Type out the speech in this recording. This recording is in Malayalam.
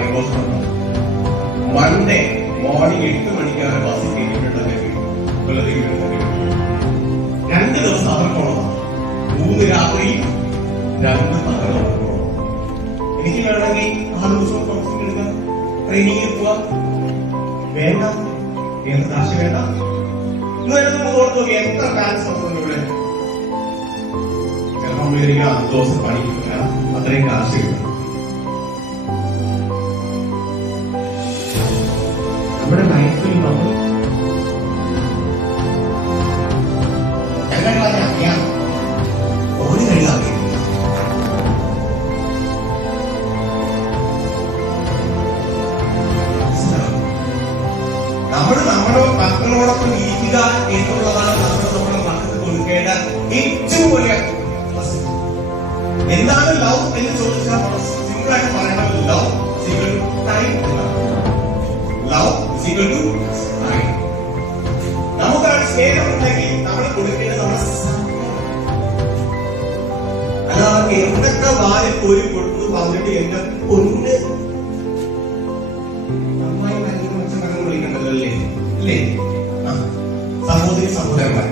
വൈകോഷണം മൺഡേ മോർണിംഗ് 8 മണിക്കാണ് ബസ്സിൽ കയറ്റിയിട്ടുണ്ടെങ്കിൽ 2 ദിവസം അവർക്കുള്ളതാണ്, 3 രാത്രി 2 പകരം. എനിക്ക് വേണമെങ്കിൽ 6 ദിവസം കൗൺസിലിംഗ് എടുക്കാം, ട്രെയിനിങ്ങിൽ പോവാം. വേണ്ട, എന്ത് കാശ് വേണ്ട. ഇന്ന് ഓർത്ത് നോക്കി എത്ര പാരൻസ് ഉണ്ട് ഇവിടെ. ചിലപ്പോൾ 6 ദിവസം പണി കിട്ടില്ല, അത്രയും കാശ് കിട്ടും. നമ്മുടെ ലൈഫിൽ നമ്മൾ അറിയാം ഓടി കഴിയാതെ നമ്മുടെ മക്കളോടൊപ്പം ഇരിക്കുക എന്നുള്ളതാണ് നമ്മുടെ മക്കൾക്ക് കൊടുക്കേണ്ട ഏറ്റവും വലിയ. എന്താണ് ലവ് എന്ന് ചോദിച്ചാൽ സിമ്പിൾ ആയിട്ട് പറയണത് love equal to time. Love equal to time. നമുക്കാണ് സ്നേഹമുണ്ടെങ്കിൽ നമ്മൾ കൊടുക്കേണ്ടത് നമ്മുടെ അല്ലാതെ എന്തൊക്കെ വാരി കോരി കൊടുത്തു പറഞ്ഞിട്ട് എന്റെ പൊന്ന് നന്നായി നല്ല വിളിക്കണ്ടല്ലോ അല്ലേ? സഹോദരി സഹോദരന്മാർ